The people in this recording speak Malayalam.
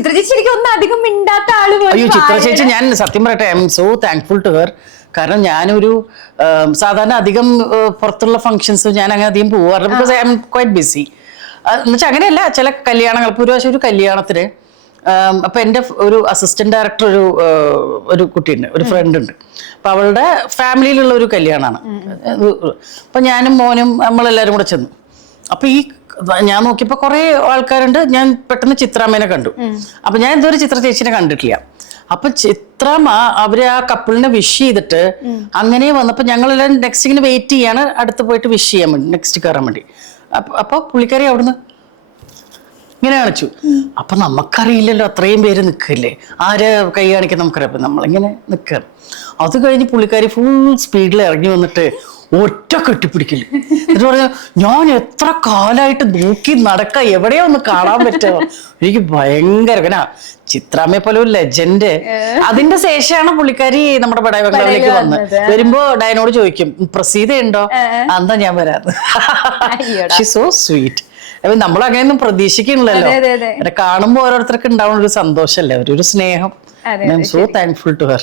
ചിത്ര ചേച്ചി എനിക്ക് ഒന്നും അധികം മിണ്ടാത്ത ആള് പോലെ. അയ്യോ ചിത്ര ചേച്ചി ഞാൻ സത്യം പറയട്ടെ, I am so thankful to her. കാരണം ഞാനൊരു സാധാരണ അധികം പുറത്തുള്ള ഫംഗ്ഷൻസ് ഞാൻ അങ്ങനെ അധികം പോവാറില്ല, because I am quite busy. എന്നുവെച്ചാൽ അങ്ങനെയല്ല, ചില കല്യാണങ്ങൾ, ഇപ്പോൾ ഒരു പ്രാവശ്യം ഒരു കല്യാണത്തിന് അപ്പൊ എൻ്റെ ഒരു അസിസ്റ്റന്റ് ഡയറക്ടർ ഒരു കുട്ടിയുണ്ട്, ഒരു ഫ്രണ്ട് ഉണ്ട്. അപ്പൊ അവളുടെ ഫാമിലിയിലുള്ള ഒരു കല്യാണമാണ്. അപ്പൊ ഞാനും മോനും നമ്മളെല്ലാരും കൂടെ ചെന്നു. അപ്പൊ ഞാൻ നോക്കിയപ്പോ കുറെ ആൾക്കാരുണ്ട്. ഞാൻ പെട്ടെന്ന് ചിത്രാമ്മേനെ കണ്ടു. അപ്പൊ ഞാൻ ഇതുവരെ ചിത്ര ചേച്ചിനെ കണ്ടിട്ടില്ല. അപ്പൊ ചിത്രാമ്മ അവര് ആ കപ്പിളിനെ വിഷ് ചെയ്തിട്ട് അങ്ങനെ വന്നപ്പോ ഞങ്ങളെല്ലാം നെക്സ്റ്റ് ഇങ്ങനെ വെയിറ്റ് ചെയ്യാണ്, അടുത്ത് പോയിട്ട് വിഷ് ചെയ്യാൻ വേണ്ടി, നെക്സ്റ്റ് കയറാൻ വേണ്ടി. അപ്പൊ പുള്ളിക്കാരി അവിടുന്ന് ഇങ്ങനെ കാണിച്ചു. അപ്പൊ നമുക്കറിയില്ലല്ലോ, അത്രയും പേര് നിൽക്കില്ലേ, ആര് കൈ കാണിക്കാൻ നമുക്കറിയാം. അപ്പൊ നമ്മളിങ്ങനെ നിൽക്കുകയാണ്. അത് കഴിഞ്ഞ് പുള്ളിക്കാരി ഫുൾ സ്പീഡിൽ ഇറങ്ങി വന്നിട്ട് ഒറ്റ കെട്ടിപ്പിടിക്കില്ല. എന്നിട്ട് പറഞ്ഞു, ഞാൻ എത്ര കാലമായിട്ട് നോക്കി നടക്ക, എവിടെയോ ഒന്ന് കാണാൻ പറ്റുമോ. എനിക്ക് ഭയങ്കര പിന്നെ ചിത്രാമ്മയെ പോലെ ഒരു ലെജൻഡ്. അതിന്റെ ശേഷമാണ് പുള്ളിക്കാരി നമ്മുടെ ബഡായി ബംഗ്ലാവിലേക്ക് വന്നത്. വരുമ്പോ ഡയനോട് ചോദിക്കും, പ്രസീത ഉണ്ടോ? അന്നാ ഞാൻ വരാറ്. She so sweet. നമ്മൾ അങ്ങനെയൊന്നും പ്രതീക്ഷിക്കണില്ലല്ലോ. കാണുമ്പോ ഓരോരുത്തർക്ക് ഉണ്ടാവുന്ന ഒരു സന്തോഷല്ലേ, ഒരു സ്നേഹം. I am so thankful to her.